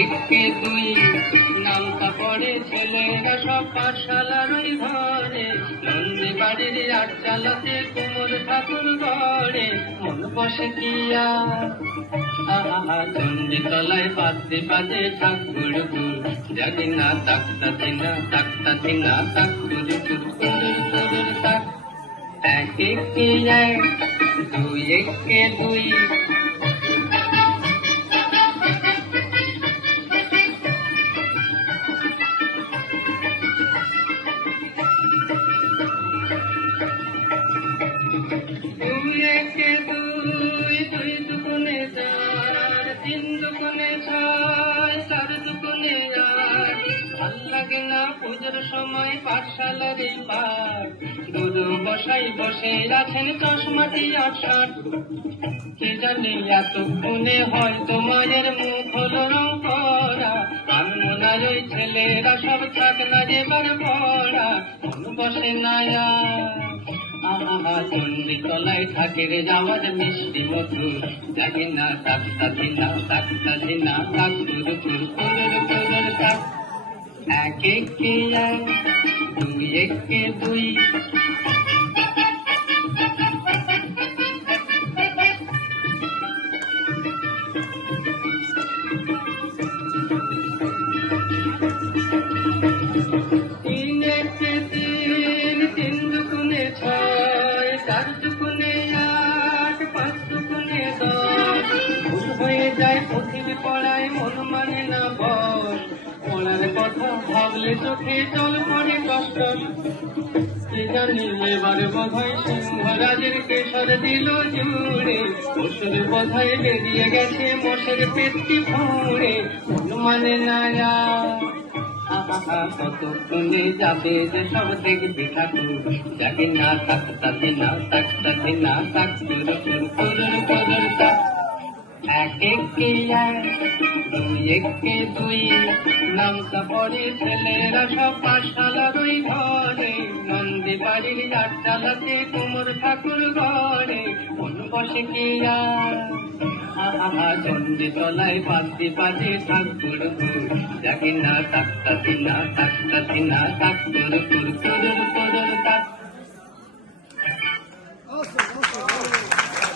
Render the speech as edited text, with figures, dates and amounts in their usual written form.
একে দুই নামটা পড়ে ছেলেরা সব পাঠশালার ওই ঘরে, নন্দী বাড়ির আট চালাতে কুমোর ঠাকুর গড়ে, মন বসে কি আর আহা চন্ডী তলায় পাতে পাতে ঠাকুর গুর, জানি না তাকতা দিনা তাক তাক। এক একে এক, দুই একে দুই। দুই একে দুই, দুই দুগুণে চার, তিন দুগুণে ছয়, চার দুগুণে আট। ভাল লাগে না পুজোর সময় পাঠশালার এই পাঠ, গুরু বসাই বসে আছেন চশমাটি 68। কে জানি এতক্ষণে হয়তো মায়ের মুখ হলো রং করা, আনমনার ওই ছেলেরা সব থাক না যেবার পড়া, মন বসে না আহা চন্ডী তলায় ঠাকের যাওয়ার মিষ্টি মধুর, জানি না তাকতা দিনা তাক কুরুর তাক। এক একে এক, দুই একে দুই। তিন একে তিন, তিন দুগুণে ছয়, চার দুগুণে আট, পাঁচ দুগুণে 10। ভুল হয়ে যায় পুঁথির পড়ায়, মন মানে না বস, পড়ার কথা ভাবলে চোখে জল পড়ে কষ্ট। কে জানি এবার বোধহয় সিংহরাজের কেশর দিল জুড়ে, পশুর বোধহয় বেরিয়ে গেছে মোষের পেটটি ফুঁড়ে, মন মানে না আহা কতক্ষণে যাবে যে সব দেখবি ঠাকুর, জানি না তাকতা দিনা তাক কুরুর তাক। এক একে এক, দুই একে দুই। নামটা পড়ে ছেলেরা সব পাঠশালার ওই ঘরে, নন্দী বাড়ির আট চালাতে কুমোর ঠাকুর গড়ে, মন বসে কি আর আহা চন্ডী তলায় পাতে পাতে ঠাকুর গুর, জানি না তাকতা দিনা তাক কুরুর তাক।